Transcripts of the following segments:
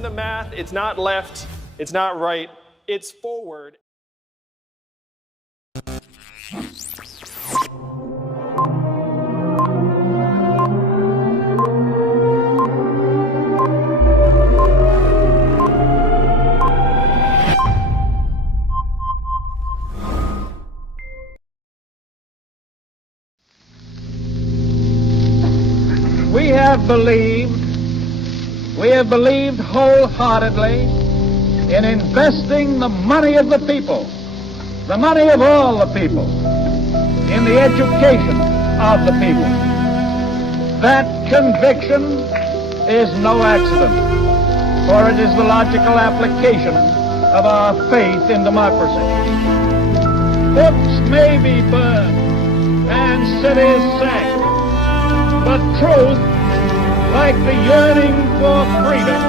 done the math. It's not left. It's not right. It's forward. We have believed wholeheartedly in investing the money of the people, the money of all the people, in the education of the people. That conviction is no accident, for it is the logical application of our faith in democracy. Books may be burned and cities sacked, but truth, like the yearning for freedom,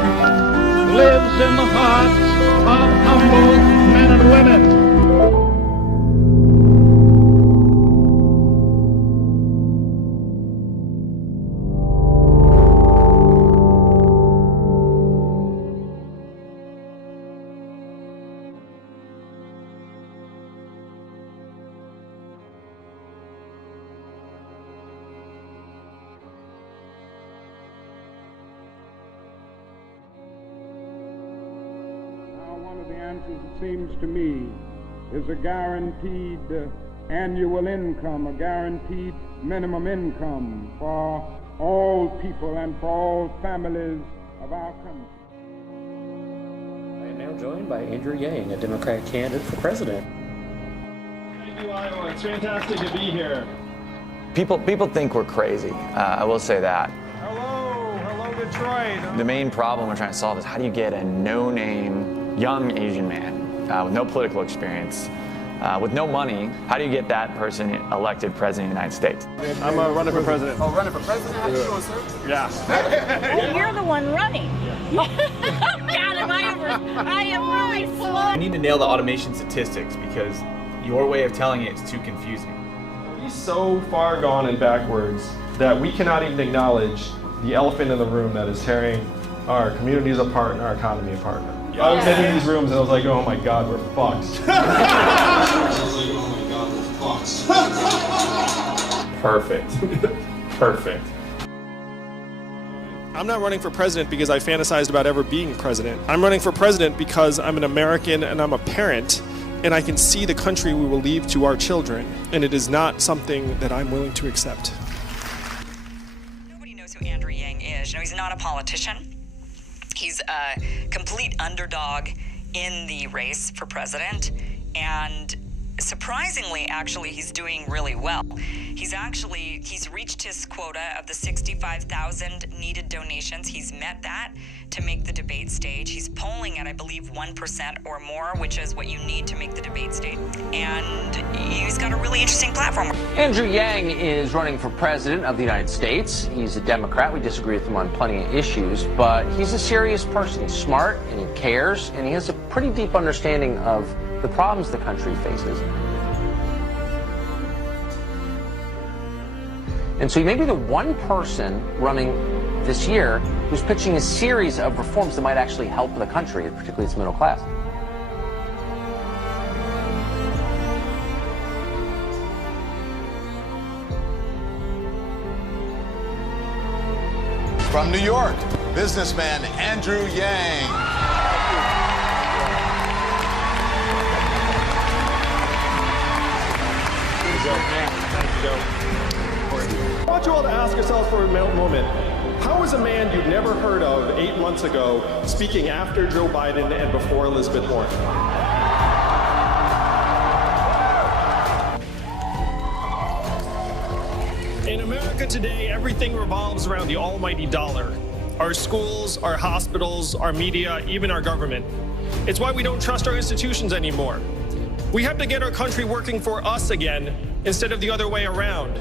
lives in the hearts of humble men and women. One of the answers, it seems to me, is a guaranteed annual income, a guaranteed minimum income for all people and for all families of our country. I am now joined by Andrew Yang, a Democratic candidate for president. Thank you, Iowa. It's fantastic to be here. People think we're crazy. I will say that. Hello, Detroit. The main problem we're trying to solve is how do you get a no-name young Asian man with no political experience, with no money, how do you get that person elected president of the United States? I'm running for president. Oh, running for president? How you doing, sir? Yeah. Well, you're the one running. God, I am really slow. We need to nail the automation statistics because your way of telling it is too confusing. He's so far gone and backwards that we cannot even acknowledge the elephant in the room that is tearing our communities apart and our economy apart. Yeah. I was in these rooms and I was like, oh my God, we're fucked. Perfect. Perfect. I'm not running for president because I fantasized about ever being president. I'm running for president because I'm an American and I'm a parent and I can see the country we will leave to our children, and it is not something that I'm willing to accept. Nobody knows who Andrew Yang is. You know, he's not a politician. He's a complete underdog in the race for president, and surprisingly, actually, he's doing really well. He's reached his quota of the 65,000 needed donations. He's met that to make the debate stage. He's polling at, I believe, 1% or more, which is what you need to make the debate stage. And he's got a really interesting platform. Andrew Yang is running for president of the United States. He's a Democrat. We disagree with him on plenty of issues, but he's a serious person. He's smart and he cares, and he has a pretty deep understanding of the problems the country faces. And so he may be the one person running this year who's pitching a series of reforms that might actually help the country, particularly its middle class. From New York, businessman Andrew Yang. I want you all to ask yourselves for a moment, how is a man you'd never heard of 8 months ago speaking after Joe Biden and before Elizabeth Warren? In America today, everything revolves around the almighty dollar. Our schools, our hospitals, our media, even our government. It's why we don't trust our institutions anymore. We have to get our country working for us again instead of the other way around.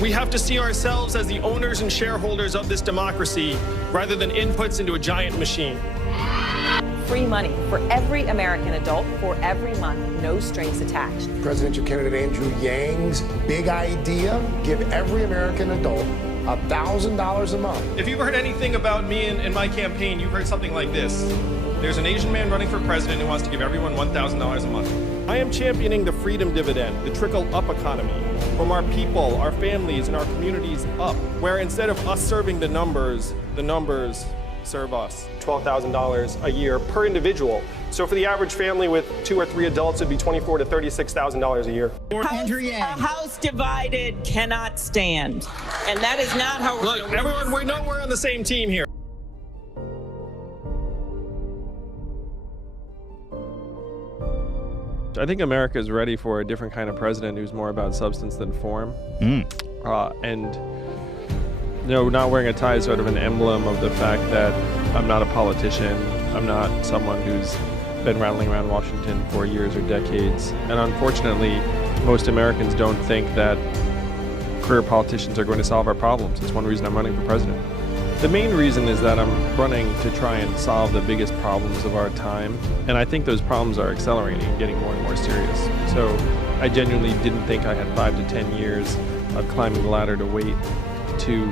We have to see ourselves as the owners and shareholders of this democracy rather than inputs into a giant machine. Free money for every American adult for every month, no strings attached. Presidential candidate Andrew Yang's big idea, give every American adult $1,000 a month. If you've heard anything about me and my campaign, you've heard something like this. There's an Asian man running for president who wants to give everyone $1,000 a month. I am championing the freedom dividend, the trickle-up economy, from our people, our families, and our communities up, where instead of us serving the numbers serve us. $12,000 a year per individual. So for the average family with 2 or 3 adults, it'd be $24,000 to $36,000 a year. A house divided cannot stand. And that is not how we're Look, everyone, we know we're on the same team here. I think America is ready for a different kind of president who's more about substance than form. And not wearing a tie is sort of an emblem of the fact that I'm not a politician. I'm not someone who's been rattling around Washington for years or decades. And unfortunately, most Americans don't think that career politicians are going to solve our problems. It's one reason I'm running for president. The main reason is that I'm running to try and solve the biggest problems of our time. And I think those problems are accelerating and getting more and more serious. So I genuinely didn't think I had 5 to 10 years of climbing the ladder to wait to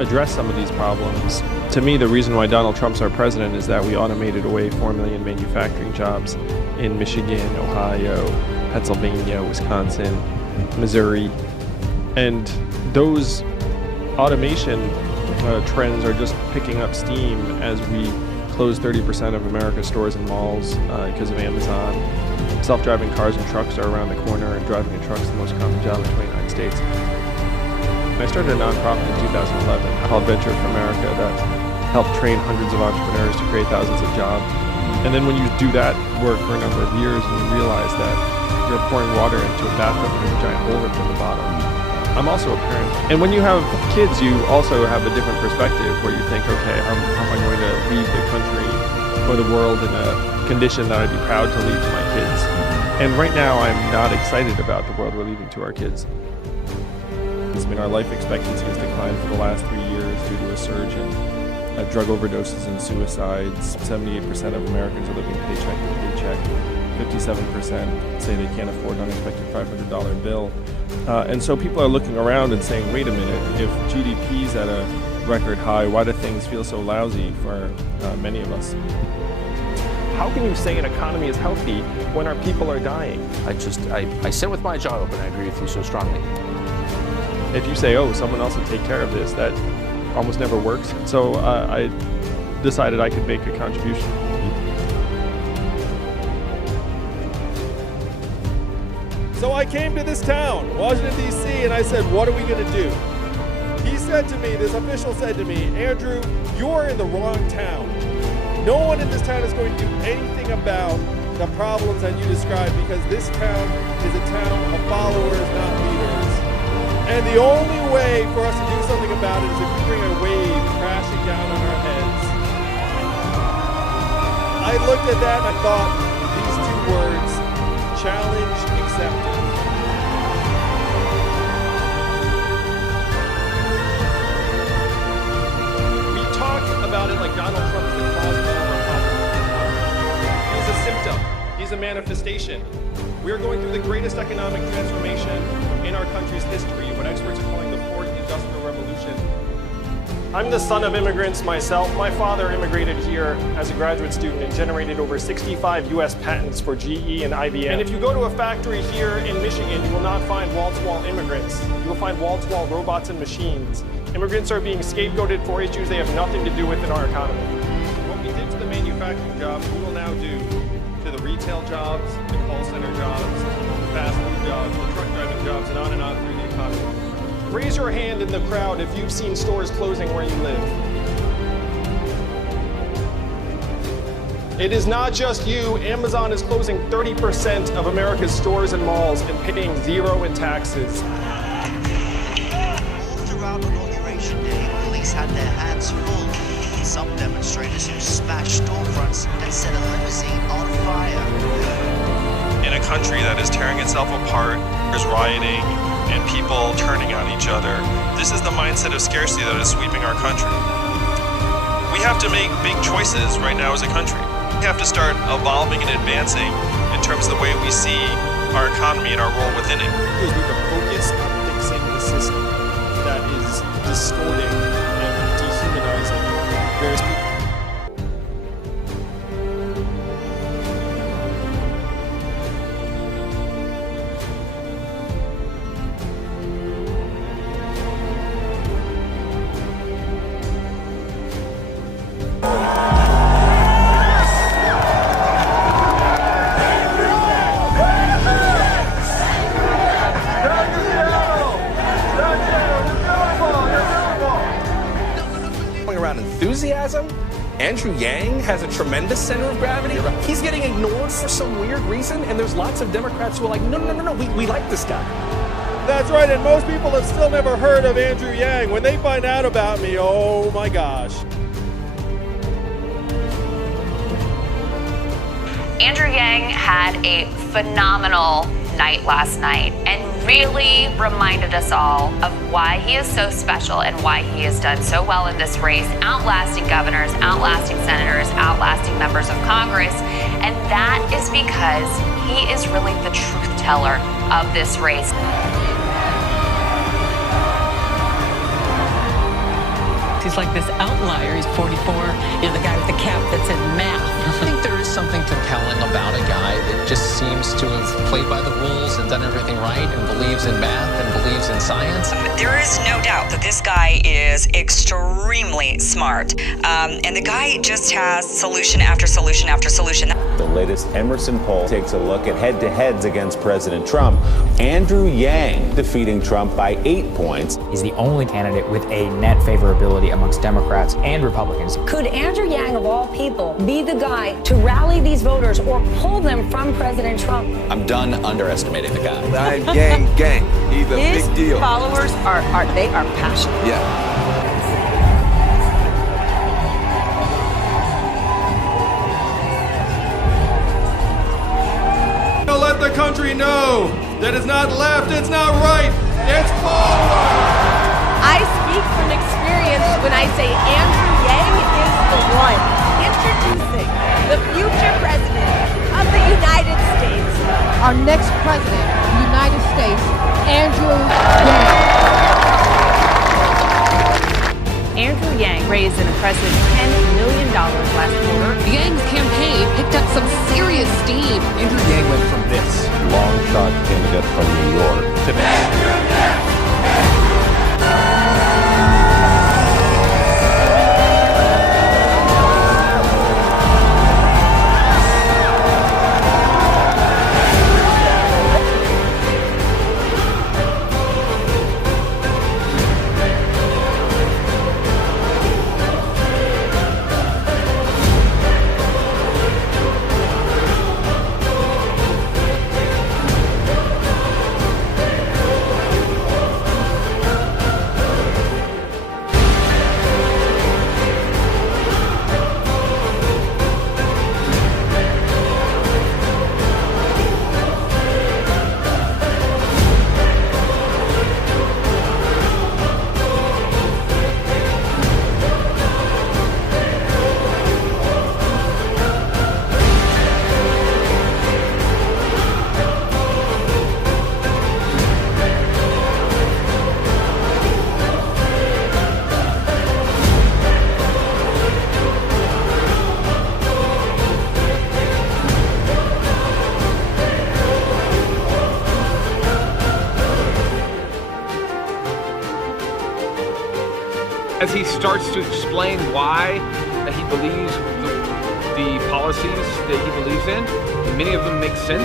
address some of these problems. To me, the reason why Donald Trump's our president is that we automated away 4 million manufacturing jobs in Michigan, Ohio, Pennsylvania, Wisconsin, Missouri. And those automation trends are just picking up steam as we close 30% of America's stores and malls because of Amazon. Self-driving cars and trucks are around the corner, and driving a truck is the most common job in the United States. I started a nonprofit in 2011 called Venture for America that helped train hundreds of entrepreneurs to create thousands of jobs. And then when you do that work for a number of years and you realize that you're pouring water into a bathtub and there's a giant hole ripped in the bottom. I'm also a parent. And when you have kids, you also have a different perspective where you think, okay, how am I going to leave the country or the world in a condition that I'd be proud to leave to my kids? And right now, I'm not excited about the world we're leaving to our kids. I mean, our life expectancy has declined for the last 3 years due to a surge in drug overdoses and suicides. 78% of Americans are living paycheck to paycheck. 57% say they can't afford an unexpected $500 bill. And so people are looking around and saying, wait a minute, if GDP's at a record high, why do things feel so lousy for many of us? How can you say an economy is healthy when our people are dying? I sit with my jaw open. I agree with you so strongly. If you say, oh, someone else will take care of this, that almost never works. So I decided I could make a contribution. So I came to this town, Washington, D.C., and I said, what are we going to do? He said to me, this official said to me, Andrew, you're in the wrong town. No one in this town is going to do anything about the problems that you described because this town is a town of followers, not leaders. And the only way for us to do something about it is if we bring a wave crashing down on our heads. I looked at that and I thought, these 2 words, challenge accepted. We talk about it like Donald Trump is the cause of all our problems. He's a symptom. He's a manifestation. We are going through the greatest economic transformation in our country's history, what experts are calling the 4th Industrial Revolution. I'm the son of immigrants myself. My father immigrated here as a graduate student and generated over 65 US patents for GE and IBM. And if you go to a factory here in Michigan, you will not find wall-to-wall immigrants. You will find wall-to-wall robots and machines. Immigrants are being scapegoated for issues they have nothing to do with in our economy. What we did to the manufacturing jobs, we will now do to the retail jobs, the call center jobs, the fast food jobs, the truck driving jobs, and on through the economy. Raise your hand in the crowd if you've seen stores closing where you live. It is not just you. Amazon is closing 30% of America's stores and malls and paying 0 in taxes. All throughout Inauguration Day, police had their hands full. Some demonstrators who smashed storefronts and set a limousine on fire. In a country that is tearing itself apart, there's rioting, and people turning on each other. This is the mindset of scarcity that is sweeping our country. We have to make big choices right now as a country. We have to start evolving and advancing in terms of the way we see our economy and our role within it. We need to focus on fixing the system that is distorting and dehumanizing various people. Around enthusiasm, Andrew Yang has a tremendous center of gravity. He's getting ignored for some weird reason, and there's lots of Democrats who are like, no, we like this guy. That's right, and most people have still never heard of Andrew Yang. When they find out about me, oh my gosh. Andrew Yang had a phenomenal night last night and really reminded us all of why he is so special and why he has done so well in this race, outlasting governors, outlasting senators, outlasting members of Congress. And that is because he is really the truth teller of this race. He's like this outlier. He's 44. You're the guy with the cap that said math. I think there is something compelling about a guy that just seems to have played by the rules and done everything right and believes in math and believes in science. There is no doubt that this guy is extremely smart. And the guy just has solution after solution after solution. The latest Emerson poll takes a look at head-to-heads against President Trump. Andrew Yang defeating Trump by 8 points. He's the only candidate with a net favorability amongst Democrats and Republicans. Could Andrew Yang, of all people, be the guy to rally these voters or pull them from President Trump? I'm done underestimating the guy. I'm Yanggang. He's a His big deal. followers are passionate. Yeah. Let the country know that it's not left, it's not right, it's forward. I speak from experience when I say Andrew Yang is the one. Introducing the future president of the United States. Our next president of the United States, Andrew Yang. Andrew Yang raised an impressive $10 million last quarter. Yang's campaign picked up some serious steam. Andrew Yang went from this long shot candidate from New York to this. As he starts to explain why he believes the policies that he believes in, many of them make sense.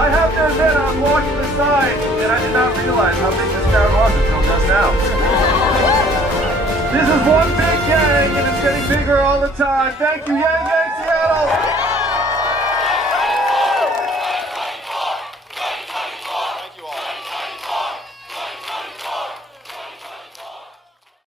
I have to admit, I'm walking the side, and I did not realize how big this crowd was until just now. This is one big gang, and it's getting bigger all the time. Thank you, Yanggang Seattle!